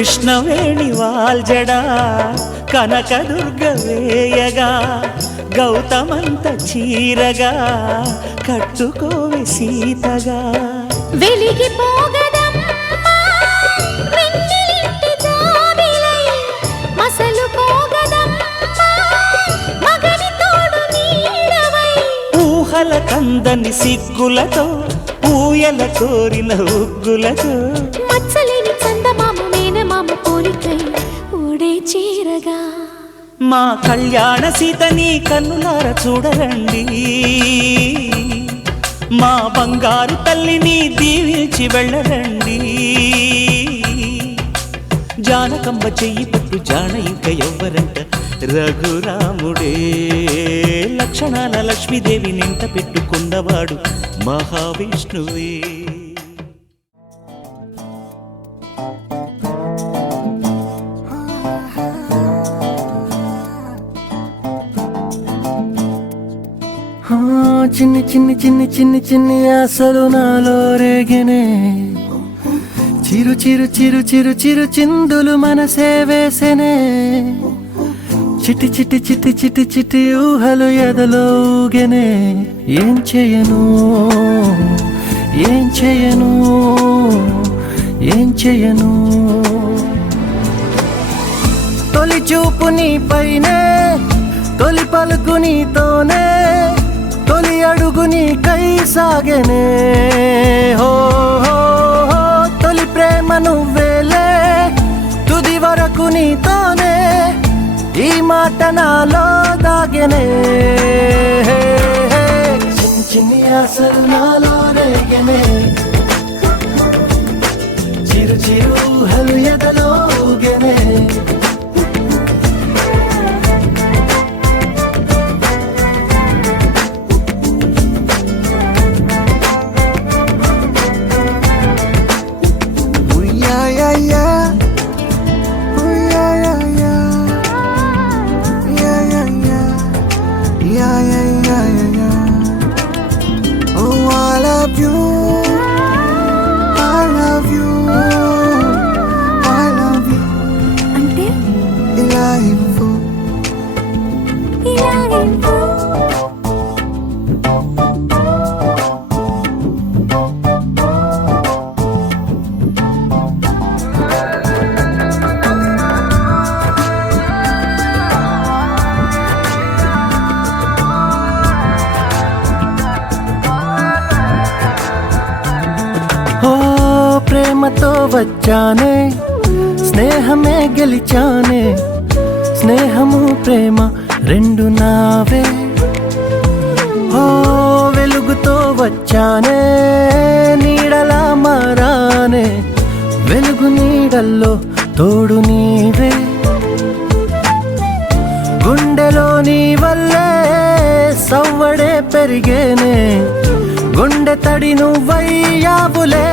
కృష్ణవేణి వాల్జడా కనకదుర్గ వేయగా గౌతమంత చీరగా కట్టుకోవే సీతగా వెలిగిపోగదమ్మా వెన్నెలింటి జాబిలై మసలుకోగదమ్మా మగని తోడు నీడవై ఊహల కందని సిగ్గులతో ఊయల కోరిన ఉగ్గులతో మచ్చలేని చందమామ మేనమామ పోలికై ఊడే చీరగా మా కళ్యాణ సీతని కన్నులార చూడరండి మా బంగారు తల్లిని దీవించి వెళ్ళరండి జానకమ్మ చెయ్యి పట్టు జాన ఇంక ఎవ్వరంట రఘురాముడే లక్షణాల లక్ష్మీదేవి నింట పెట్టుకున్నవాడు మహావిష్ణువే చిన్ని చిన్ని చిన్ని చిన్ని చిన్ని ఆశలు నాలో రేగినే చిరు చిరు చిరు చిరు చిరు చిందులు మనసే వేసెనే చిటి చిటి చిటి చిటి చిటి ఊహలు ఎదలో ఊగెనే ఏం చేయను ఏం చేయను ఏం చేయను తొలి చూపు నీ పైనే తొలి పలుకు నీతోనే తొలి అడుగు నీకై సాగెనే హో హో హో తొలి ప్రేమ నువ్వేలే తుది వరకు నీతోనే ఈ మాట నాలో దాగెనే చిన్ని చిన్ని ఆశలు నాలో రేగెనే చిరు చిరు ఊహలు ఎదలో ఊగెనే ప్రేమతో వచ్చానే స్నేహమే గెలిచానే స్నేహము ప్రేమ రెండు నావే ఓ వెలుగుతో వచ్చానే నీడలా మారానే వెలుగు నీడల్లో తోడు నీవే గుండెలో నీ వల్లే సవ్వడే పెరిగేనే గుండె తడి నువ్వయ్యావులే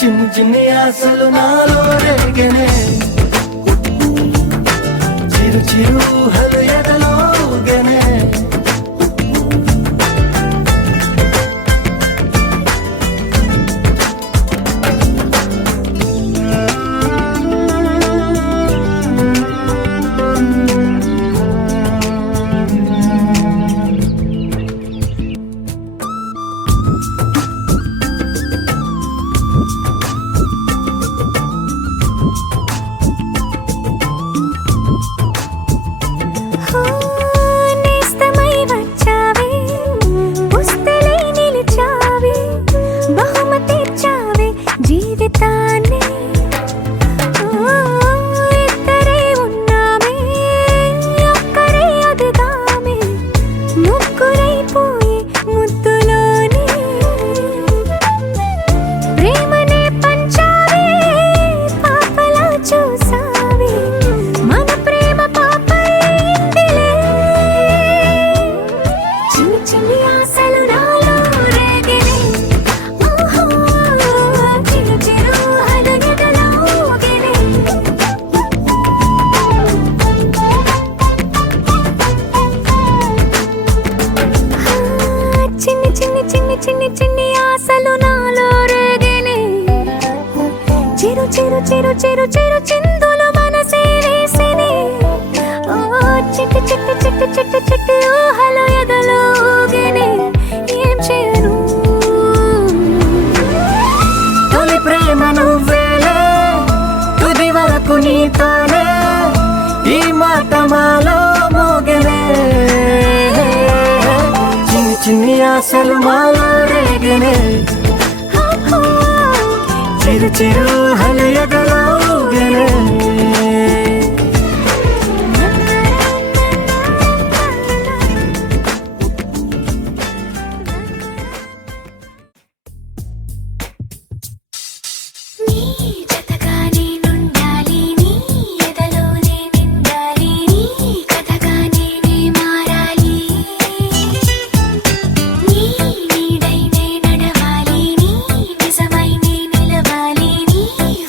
చిన్ని చిన్ని ఆశలు నాలో రేగెనే చిరు చిరు ఊహలు ఎదలో ఊగెనే Oh చిరు చిరు చిరు చిందులు మనసే వేసిని ఓ చిట్టి చిట్టి చిట్టి చిట్టి చిట్టి ఊహలు ఎదలో ఊగిని ఏం చేయను తొలి ప్రేమ నువ్వేలే తుది వరకు నీతోనే ఈ మాట మాలో మోగనే చిన్ని చిన్ని ఆశలు మాలో రేగనే చిరు చిరు హలు ఎదలో ఊగనే నీ జతగా నేనుండాలి నీ ఎదలోనే నిండాలి నీ కథగా నేనే మారాలి నీ నీడై నే నడవాలి నీ నిజమై నే నిలవాలి నీ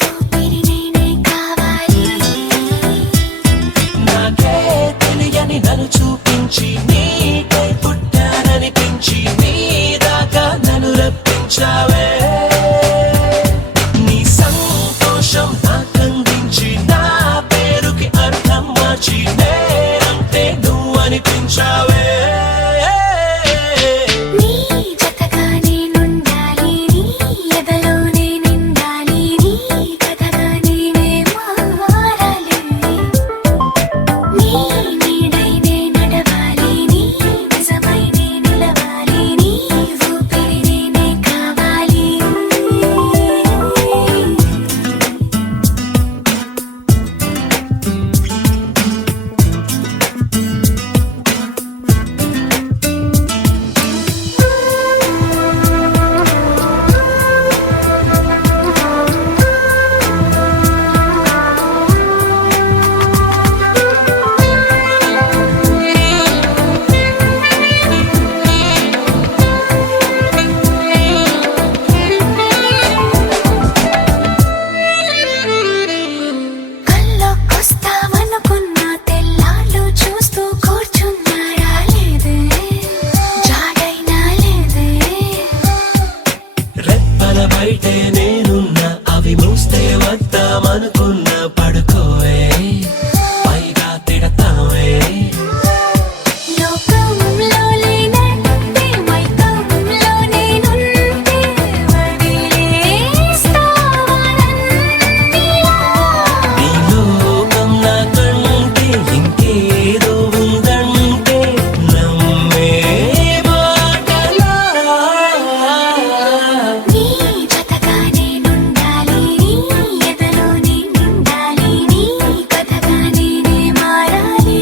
ఊపిరి నేనే కావాలి నాకే తెలియని నన్ను చూపించి నీకై పుట్టాననిపించి నీ దాకా నన్ను రప్పించావే నీ సంతోషం నాకందించి నా పేరుకి అర్థం మార్చి నేనంటే నువ్వు అనిపించావే నీ జతగా నేనుండాలి నీ ఎదలోనే నిండాలి నీ కథగా నేనే మారాలి నీ నీడై నే నడవాలి నీ నిజమై నే నిలవాలి నీ ఊపిరి నేనే కావాలి కల్లోకొస్తావనుకున్న తెల్లాళ్ళు చూస్తూ కూర్చున్నా రాలేదే జాడైనా లేదే రెప్పల బయటే నేనున్నా అవి మూస్తే వద్దామనుకున్నా పడుకోవే పైగా తిడతావే లోకంలో లేనంటే మైకంలో నేనుంటే వదిలేస్తావా నన్నిలా ఈ లోకం నాకంటే ఇంకేదో ఉందంటే నమ్మే మాటలా నీ జతగా నేనుండాలి నీ ఎదలోనే నిండాలి నీ కథగా నేనే మారాలి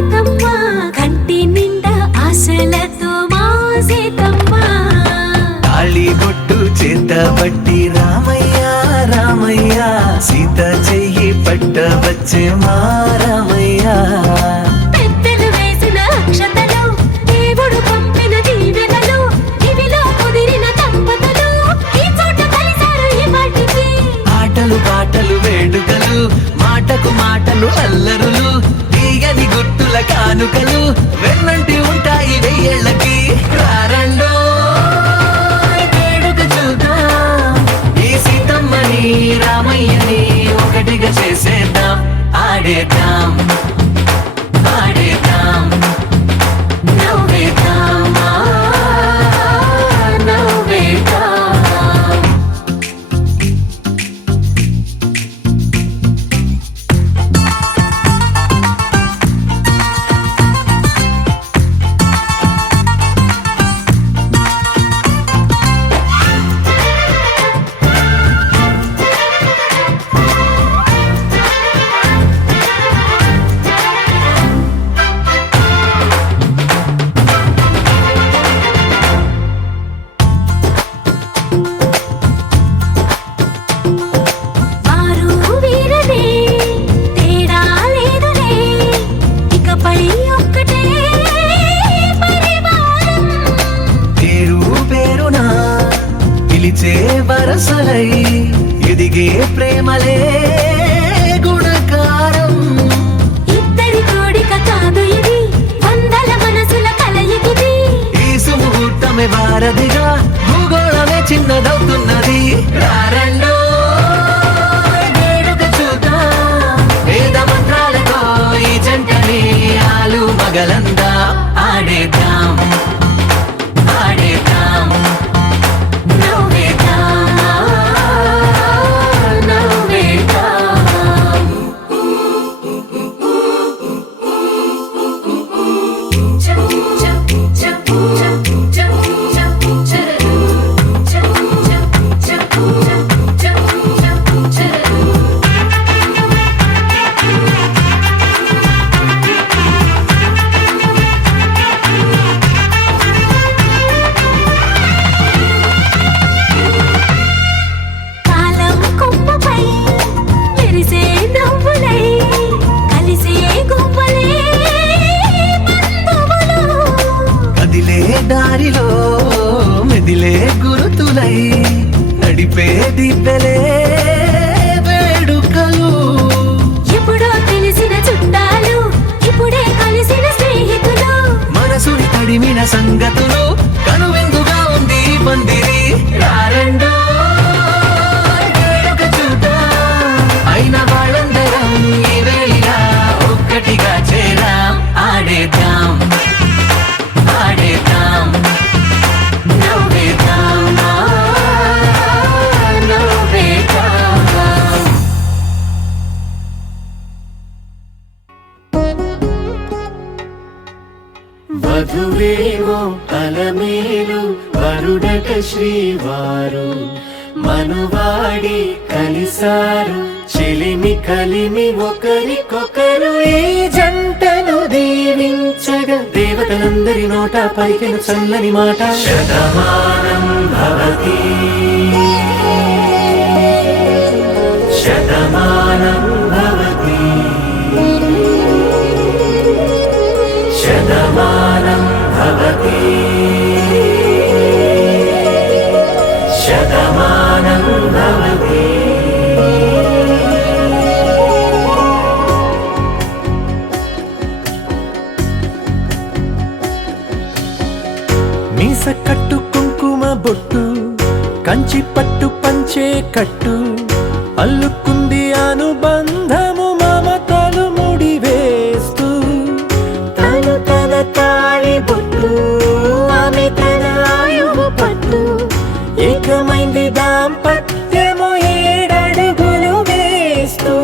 సీతమ్మ కంటి నిండా ఆశలతో మా సీతమ్మ తాళి బొట్టు చేతబట్టి రామయ్య రామయ్య సీత చెయ్యి పట్ట వచ్చే మా రామయ్య పెద్దలు వేసిన అక్షతలు దేవుడు పంపిన దీవెనలు ఇవిలో కుదిరిన దంపతులు ఈ చోట కలిసారు ఈ పాటికి ఆటలు పాటలు వేడుకలు మాటకు మాటలు అల్లరులు తీయని గుర్తుల కానుకలు వెన్నంటి ఉంటాయి వెయ్యేళ్ళకి రారండో వేడుక చూద్దాం ఈ సీతమ్మని రామయ్యని ఒకటిగా చేసేద్దాం ఆడేద్దాం ఆడేద్దాం నవ్వేద్దాం నవ్వేద్దాం వారు వీరనే తేడా లేదులే ఇకపై ఒక్కటే పరివారం పేరు పేరునా పిలిచే వరసలై ఎదిగే ప్రేమలే గుణకారం ఇద్దరి కోడిక కాదు ఇది వందల మనసుల కలయికిది ఈ సుముహూర్తమే వారధిగా భూగోళమే చిన్నదవుతున్నది రారండో వేడుక చూద్దాం వేద మంత్రాలతో ఈ జంటని ఆలు మగలందా ఆడేద్దాం ఆడేద్దాం నవ్వేద్దాం నవ్వేద్దాం కాలం కొమ్మపై మెరిసే నవ్వులై కలిసే గువ్వలే బంధువులు కదిలే దారిలో మెదిలే గురుతులై నడిపే దివ్వెలే వేడుకలు ఎప్పుడో తెలిసిన చుట్టాలు ఇప్పుడే కలిసిన స్నేహితులు మనసుని తడిమిన సంగతులు కనువిందుగా ఉంది ఈ పందిరి రారండో వేడుక చూద్దాం అయిన వాళ్ళందరం ఈ వేళ ఒక్కటిగా చేరాం ఆడేద్దాం ఆడేద్దాం నవ్వేద్దాం నవ్వేద్దాం వధువేమో అలమేలు వరుడట శ్రీవారు మనువాడి కలిసారు చెలిమి కలిమి ఒకరికొకరు ఈ జంటను దీవించగా దేవతలందరి నోట పలికిన చల్లని మాట శతమానం భవతి శతమానం భవతి శతమానం భవతి శతమానం భవతి మీస కట్టు కుంకుమ బొట్టు కంచి పట్టు పంచే కట్టు అల్లుకుంది అనుబంధము మమతలు ముడివేస్తూ తను తన తాళి బొట్టు ఆమె తన ఆయువు పట్టు ఏకమైంది దాంపత్యము ఏడడుగులు వేస్తూ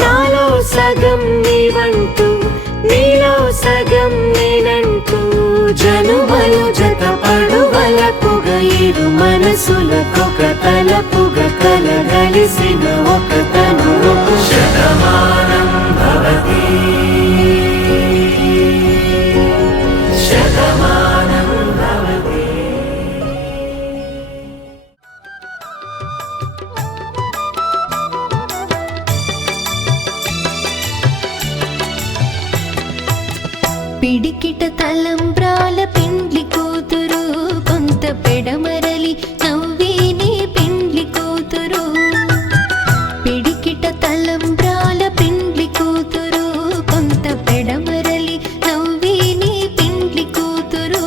నాలో సగం నీవంటూ నీలో సగం నేనంటూ జనుమలు జతపడు వలపుగ ఇరు మనసులకొక తలపుగ కలగలిసిన ఒక తను శతమానం భవతి శతమానం భవతి. పిడికిట తలంబ్రాల పెండ్లి కూతురు కొంత పెడమరలి నవ్విని పెండ్లి కూతురు. పిడికిట తలంబ్రాల పెండ్లి కూతురు కొంత పెడమరలి నవ్విని పెండ్లి కూతురు.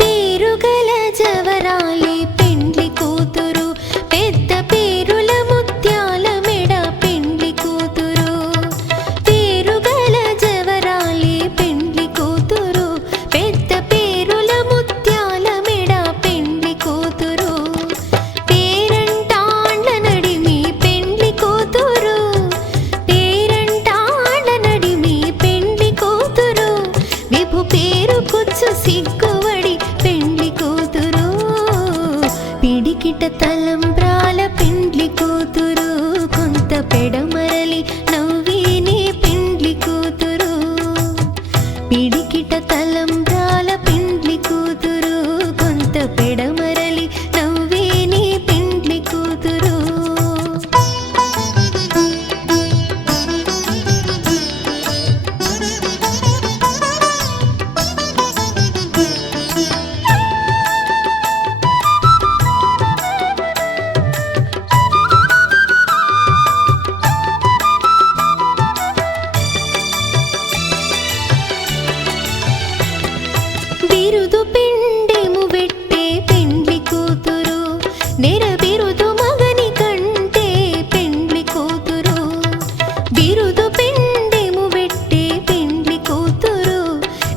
పేరుగల జవరాలి పెండ్లి కూతురు పెద్ద పేరుల ముత్యాల మెడ పెండ్లి కూతురు. పేరుగల జవరాలి పెండ్లి కూతురు పెద్ద పేరుల ముత్యాల మెడ పెండ్లి కూతురు. పేరంటాండ్ల నడిమి పెండ్లి కూతురు పేరంటాండ్ల నడిమి పెండ్లి కూతురు. విభు పేరు కుచ్చు సిగ్గువడి పెండ్లి కూతురు. పిడికిట తలంబ్రాల పెండ్లి కూతురు కొంత పెడమరలి నవ్విని పెండ్లి కూతురు. పిడికిట తలంబ్రాల పెండ్లి కూతురు కొంత పెడమరలి నవ్విని పెండ్లి కూతురు. బిరుదు పిండెము వెట్టే పెండ్లి కూతురు నెర బిరుదు మగని కంటే పెండ్లి కూతురు. బిరుదు పిండెము వెట్టే పెండ్లి కూతురు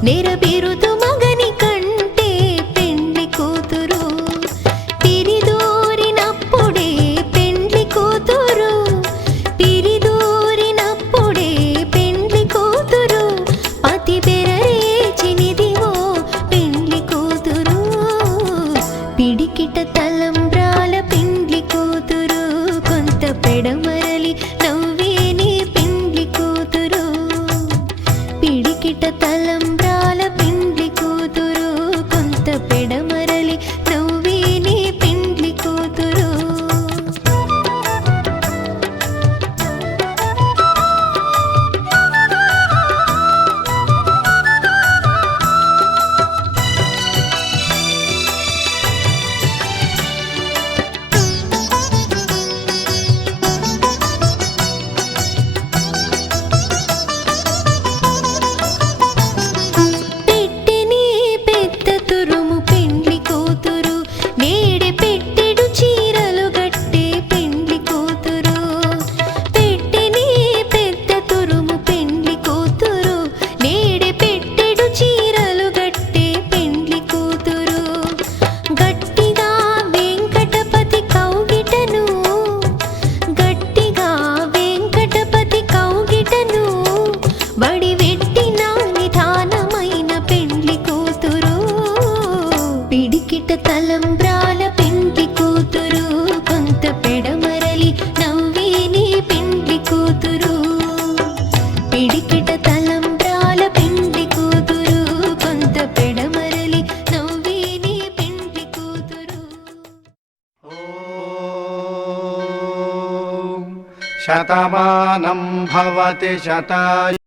నెర బిరుదు మగని కంటే పెండ్లి కూతురు. పిరిదూరినప్పుడే పెండ్లి కూతురు పిరిదూరినప్పుడే పెండ్లి కూతురు. పతి బెరరేచినిదివో పెండ్లి కూతురు. పిడికిట తలంబ్రాల పెండ్లి కూతురు కొంత పెడమరలి నవ్విని పెండ్లి కూతురు. పిడికిట తలంబ్రాల పెండ్లి కూతురు కొంత పెడమరలి నవ్విని పెండ్లి కూతురు. పెట్టెని పెద్ద తురుము పెండ్లి కూతురు నేడే పెట్టెడు చీరలు గట్టే పెండ్లి కూతురు. పెట్టెని పెద్ద తురుము పెండ్లి కూతురు నేడే పెట్టెడు చీరలు గట్టే పెండ్లి కూతురు. గట్టిగా వెంకటపతి కౌగిటను గట్టిగా వెంకటపతి కౌగిటను బడి వెట్టిన నిధానమైన పెండ్లి కూతురు. పిడికిట తలంబ్రాల పెండ్లి కూతురు కొంత పెడమరలి నవ్విని పెండ్లి కూతురు. పిడికిట తలంబ్రాల పెండ్లి కూతురు కొంత పెడమరలి నవ్విని పెండ్లి కూతురు. శతమానం భవతి శతాయు